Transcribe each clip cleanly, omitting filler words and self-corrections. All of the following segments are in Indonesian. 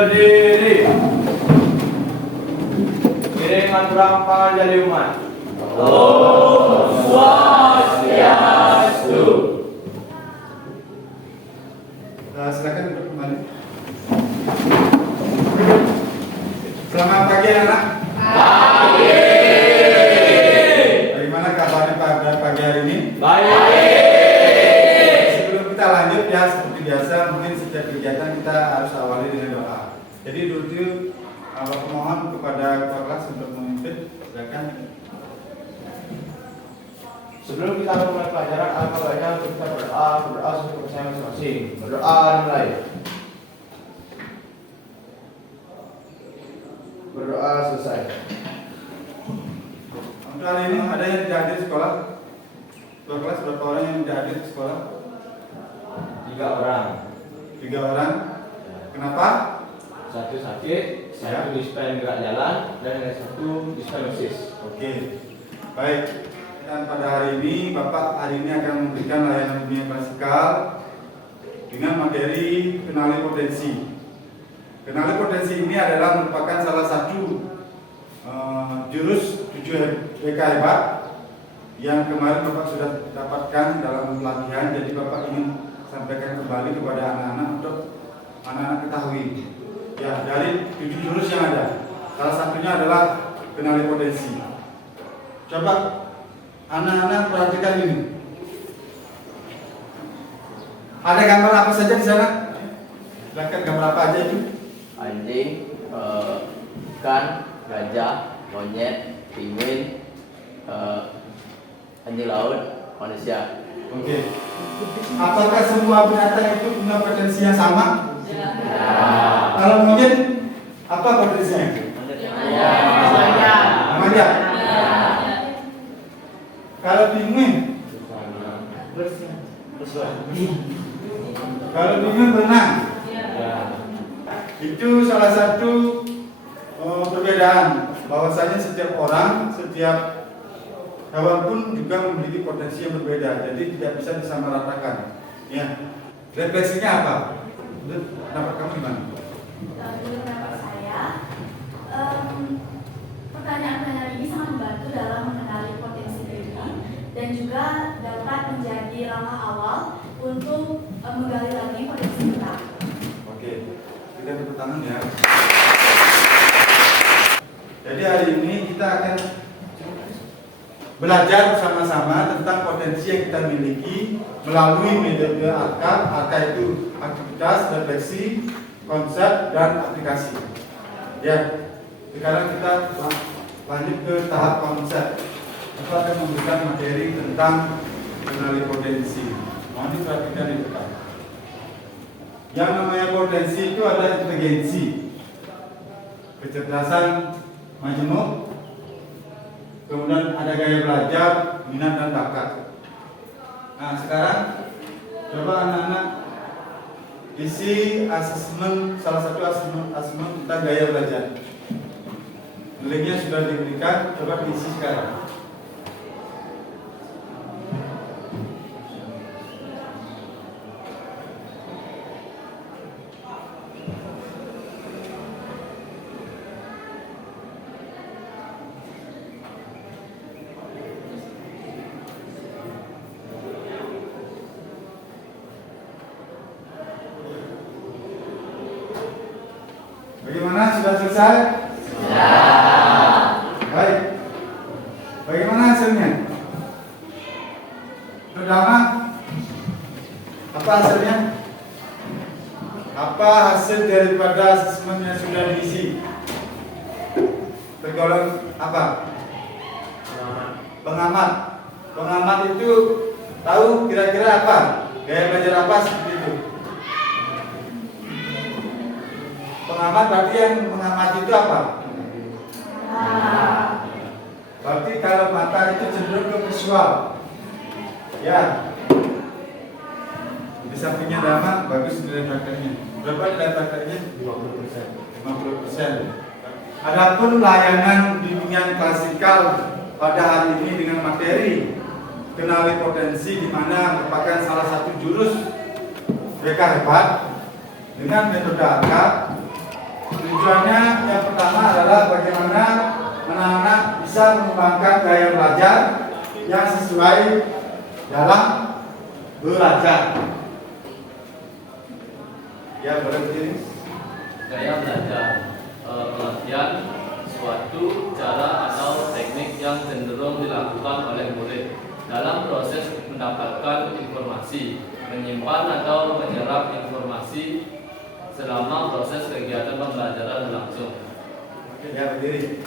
Berdiri. Iringan berangkat jadi umat. Om Swastiastu. Silakan duduk kembali. Selamat pagi anak-anak. Pagi. Bagaimana kabarnya pada pagi hari ini? Baik. Sebelum kita lanjut ya seperti biasa, mungkin setiap kegiatan kita harus awali dengan doa. Jadi dulu Bapak mohon kepada ketua kelas untuk memimpin. Silakan. Sebelum kita mulai pelajaran, alangkah baiknya untuk kita berdoa sesuai kepercayaan masing-masing. Berdoa dimulai. Berdoa selesai. Untuk hari ini ada yang tidak hadir di sekolah? Ketua kelas berapa orang yang tidak hadir di sekolah? 3 orang. 3 orang. Kenapa? 1 sakit, 1 dispen gerak jalan, dan yang 1 dispen osis. Oke. Baik. Dan pada hari ini Bapak hari ini akan memberikan layanan dunia klasikal dengan materi kenali potensi. Kenali potensi ini adalah merupakan salah satu jurus 7 WK hebat yang kemarin Bapak sudah dapatkan dalam pelatihan. Jadi Bapak ingin sampaikan kembali kepada anak-anak untuk anak-anak ketahui. Ya, dari 7 jurus yang ada, salah satunya adalah kenali potensi. Coba anak-anak perhatikan ini. Ada gambar apa saja di sana? Silakan, gambar apa aja itu? Anjing, ikan, gajah, monyet, penguin, anjing laut, manusia. Oke. Apakah semua binatang itu punya potensi yang sama? Ya. Kalau monyet, apa potensinya? Ya. Manja. Kalau penguin? Kalau penguin berenang? Itu salah satu perbedaan, bahwasanya setiap orang, setiap hewan pun juga memiliki potensi yang berbeda, jadi tidak bisa disamaratakan. Ya, refleksinya apa? Pendapat kamu gimana? Menurut pendapat saya, pertanyaan hari ini sangat membantu dalam mengenali potensi diri dan juga dapat menjadi langkah awal untuk menggali lagi potensi kita. Oke, kita tepuk tangan ya. Jadi hari ini kita akan belajar bersama-sama tentang potensi yang kita miliki melalui metode ARKA. ARKA itu aktivitas, refleksi, konsep, dan aplikasi. Ya, sekarang kita lanjut ke tahap konsep. Kita akan memberikan materi tentang mengenali potensi. Mohon diperhatikan di depan. Yang namanya potensi itu adalah inteligensi, kecerdasan majemuk, kemudian ada gaya belajar, minat dan bakat. Nah sekarang coba anak-anak isi asesmen, salah satu asesmen tentang gaya belajar. Linknya sudah diberikan, coba diisi sekarang. Bagaimana, sudah selesai? Baik. Bagaimana hasilnya? Pertama, apa hasilnya? Apa hasil daripada asesmen yang sudah diisi? Tergolong apa? Pengamat. Pengamat itu tahu kira-kira apa? Gaya belajar apa seperti itu? Pengamat berarti yang mengamati itu apa? Berarti kalau mata itu cenderung ke visual. Ya. Di sampingnya nama bagus nilai prakteknya. Berapa nilai prakteknya? 50%. Adapun layanan bimbingan klasikal pada hari ini dengan materi kenali potensi, di mana merupakan salah satu jurus BK hebat dengan metode ARKA. Tujuannya yang pertama adalah bagaimana anak-anak bisa mengembangkan gaya belajar yang sesuai dalam belajar. Ya, boleh begini. Gaya belajar, pengertian suatu cara atau teknik yang cenderung dilakukan oleh murid dalam proses mendapatkan informasi, menyimpan atau menyerap informasi selama proses kegiatan pembelajaran berlangsung. Oke, ya berdiri.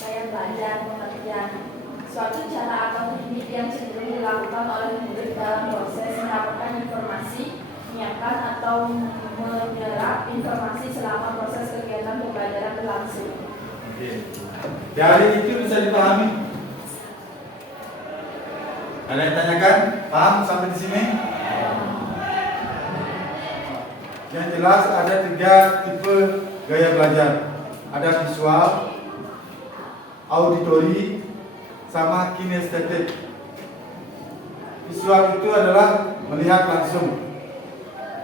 Gaya belajar pengertian suatu cara atau teknik yang cenderung dilakukan oleh murid dalam proses mendapatkan informasi, menyiapkan atau menyerap informasi selama proses kegiatan pembelajaran berlangsung. Oke. Dari itu bisa dipahami? Ada yang tanyakan? Paham sampai di sini? Yang jelas ada 3 tipe gaya belajar. Ada visual, auditori, sama kinestetik. Visual itu adalah melihat langsung.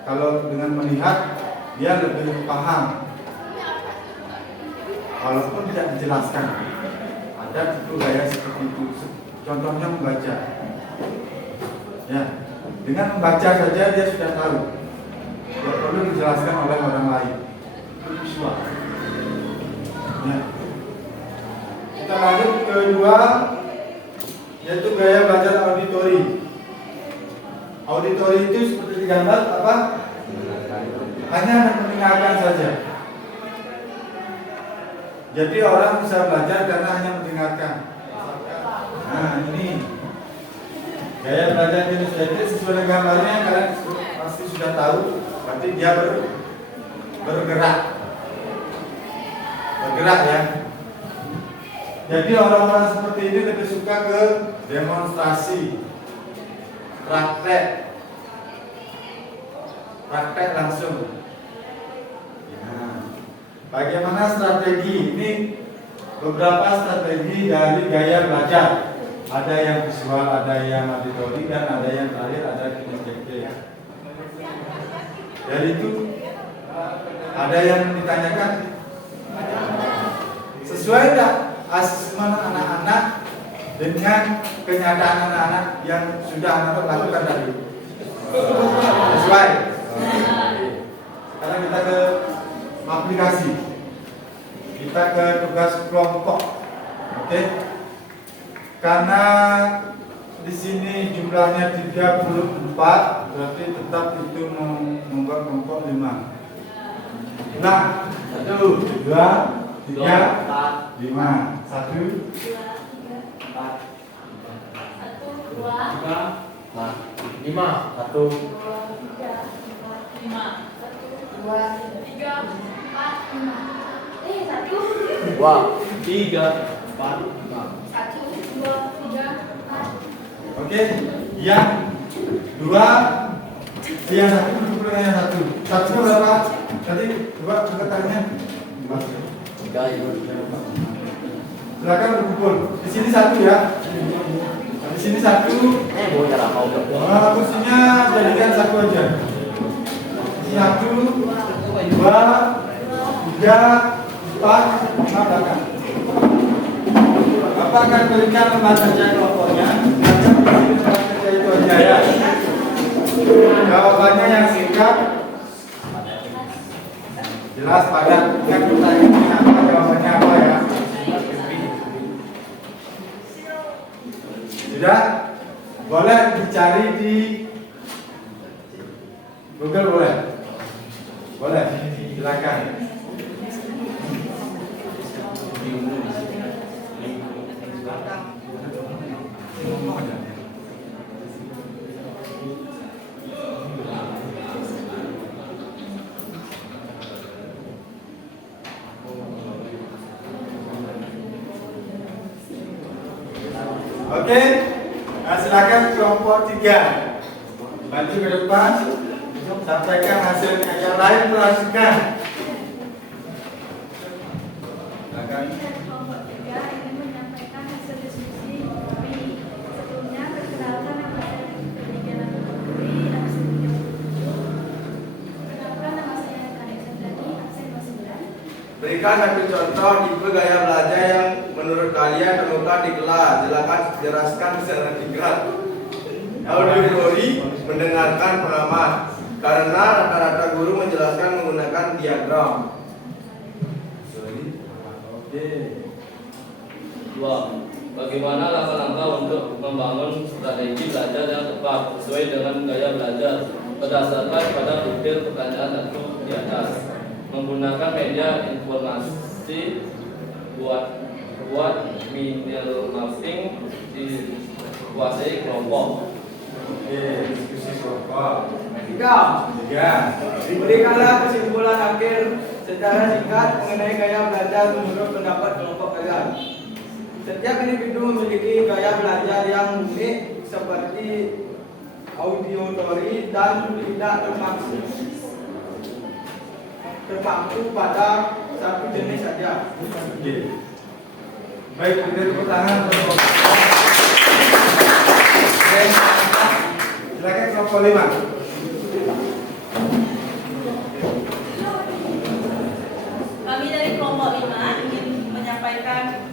Kalau dengan melihat, dia lebih paham. Walaupun tidak dijelaskan. Ada tipe gaya seperti itu. Contohnya membaca. Ya, dengan membaca saja dia sudah tahu. Tidak perlu dijelaskan oleh orang lain. Itu visual. Ya. Kita lanjut ke kedua, yaitu gaya belajar auditori. Auditori itu seperti digambar apa? Hanya mendengarkan saja. Jadi orang bisa belajar karena hanya mendengarkan. Nah, ini gaya belajar kinestetik sesuai dengan gambarnya kalian pasti sudah tahu. Berarti dia bergerak ya. Jadi orang-orang seperti ini lebih suka ke demonstrasi, praktek langsung. Nah, bagaimana strategi? Ini beberapa strategi dari gaya belajar. Ada yang visual, ada yang auditori, dan ada yang terakhir ada kinestetik. Dari itu ada yang ditanyakan, sesuai tidak asesmen anak-anak dengan kenyataan anak-anak yang sudah anak lakukan tadi? Sesuai. Sekarang kita ke aplikasi. Kita ke tugas kelompok. Oke. Karena di sini jumlahnya 34, berarti tetap itu membuat kelompok 5. Nah, 1, 2, 3, 4, 5. 1, 2, 3, 4, 5. 1, 2, 3, 4, 5. 1, 2, 3, 4. Oke, yang 2, yang 1 berkumpul dengan yang 1. 1 berapa? Tadi 2 angkatannya 3 ibu. silakan berkumpul. Di sini 1 ya. Di sini 1. Mau cara mau Kursinya jadikan 1 aja. 1, 2, 3, 4, 5 belakang. Bapak akan berikan lembar kerja kelompoknya. Baca lembar kerja itu aja ya. Jawabannya yang singkat, jelas, padat. Ingat pertanyaannya apa, jawabannya apa ya. Sudah? Boleh dicari di Google, boleh? Boleh, silakan. Oke, nah, silakan kelompok 3 maju ke depan, sampaikan hasilnya. Yang lain perhatikan. Silakan. Kelompok 3 ingin menyampaikan hasil diskusi kami. Sebelumnya perkenalkan nama saya Putri, nama saya Perkenalkan nama saya Kanek Sandani, Berikan satu contoh tipe gaya belajar yang menurut kalian temukan di kelas. Silakan jelaskan secara singkat. Auditori mendengarkan pengamat. Karena rata-rata guru menjelaskan menggunakan diagram. Oke. 2. Bagaimana langkah-langkah untuk membangun strategi belajar yang tepat sesuai dengan gaya belajar berdasarkan pada detail pertanyaan 1 di atas. Menggunakan media informasi buat minimal mapping dikuasai kelompok. Oke, diskusi kelompok. 3. Diberikanlah kesimpulan akhir secara singkat mengenai gaya belajar menurut pendapat kelompok kalian. Setiap individu memiliki gaya belajar yang unik seperti auditori dan tidak terpaku pada satu jenis saja. Oke. Baik, kita tepuk tangan untuk kelompok. Oke, silakan kelompok 5. Kami dari kelompok 5 ingin menyampaikan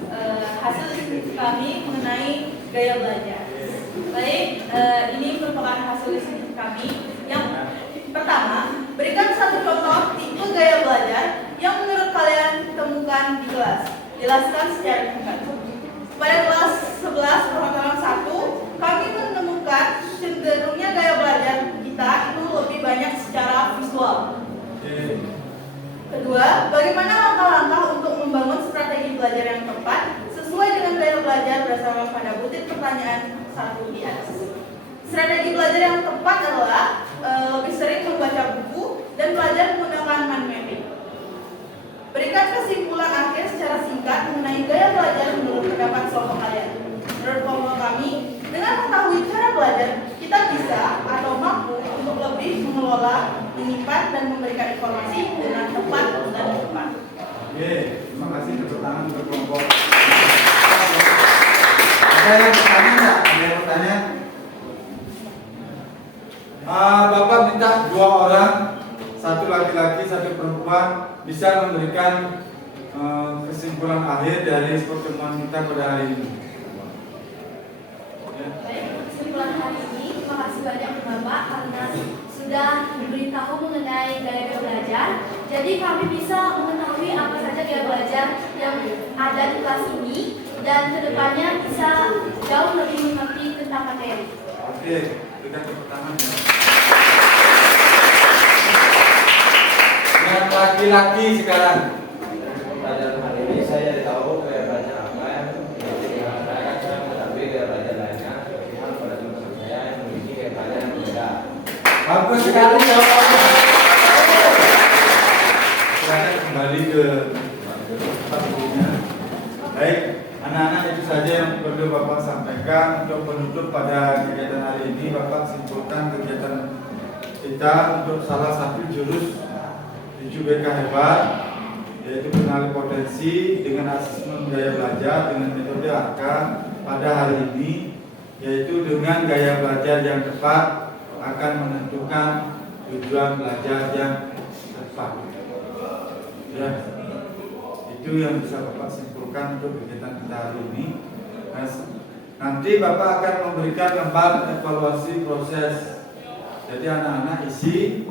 hasil diskusi kami mengenai gaya belajar. Baik, ini merupakan hasil diskusi kami. Yang pertama, berikan satu contoh tipe gaya belajar yang menurut kalian temukan di kelas. Jelaskan secara singkat. Pada kelas 11 perhotelan 1, kami menemukan cenderungnya gaya belajar kita itu lebih banyak secara visual. Kedua, bagaimana langkah-langkah untuk membangun strategi belajar yang tepat sesuai dengan gaya belajar berdasarkan pada butir pertanyaan 1 di atas. Strategi belajar yang tepat adalah lebih sering membaca buku dan belajar menggunakan mind mapping. Berikan kesimpulan akhir secara singkat mengenai gaya belajar menurut pendapat kelompok kalian. Menurut kelompok kami, dengan mengetahui cara belajar, kita bisa atau mampu untuk lebih mengelola, menyimpan, dan memberikan informasi dengan tepat dan cepat. Oke, terima kasih tepuk tangan untuk kelompok. Ada yang bertanya nggak? Ada yang bertanya? Bapak minta 2 orang, 1 laki-laki, 1 perempuan, bisa memberikan kesimpulan akhir dari pertemuan kita pada hari ini. Baik, kesimpulan hari ini, terima kasih banyak Bapak karena sudah memberitahu mengenai gaya belajar. Jadi kami bisa mengetahui apa saja gaya belajar yang ada di kelas ini dan kedepannya bisa jauh lebih mengerti tentang materi. Oke, berikan tepuk tangan. Yang laki-laki sekarang. Pelajaran hari ini saya tahu gaya belajar apa yang saya tetapi gaya belajar lainnya pilihan pada teman-teman saya yang memiliki gaya belajar yang berbeda. Bagus sekali jawabannya. Silakan kembali ke tempat duduknya. Baik, anak-anak itu saja yang perlu Bapak sampaikan untuk penutup pada kegiatan hari ini. Bapak simpulkan kegiatan kita untuk salah satu jurus 7BK hebat, yaitu kenali potensi dengan asesmen gaya belajar dengan metode AK pada hari ini, yaitu dengan gaya belajar yang tepat akan menentukan tujuan belajar yang tepat. Ya, itu yang bisa Bapak simpulkan untuk kegiatan kita hari ini. Nah, nanti Bapak akan memberikan lembar evaluasi proses. Jadi anak-anak isi.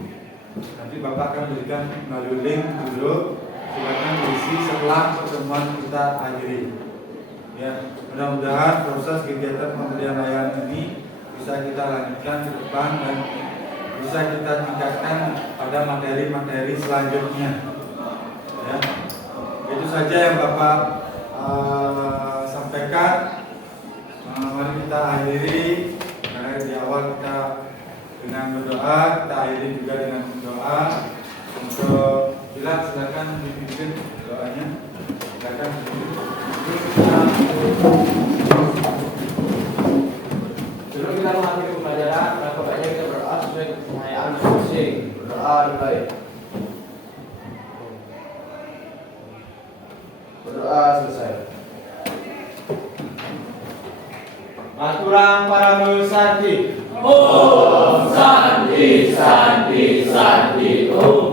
Nanti Bapak akan berikan melalui link dulu. Silakan diisi setelah pertemuan kita akhiri. Ya, mudah-mudahan proses kegiatan pemberian layanan ini bisa kita lanjutkan ke depan dan bisa kita tingkatkan pada materi-materi selanjutnya. Ya, itu saja yang Bapak sampaikan. Mari kita akhiri. Karena di awal kita dengan berdoa, kita akhiri juga dengan doa. Untuk silakan dipimpin doanya. Silakan. Sebelum kita mengakhiri pembelajaran, baiknya kita berdoa sesuai kepercayaan masing-masing. Berdoa dimulai. Berdoa selesai. Maturang para Santi. Om Santi Santi Santi Om.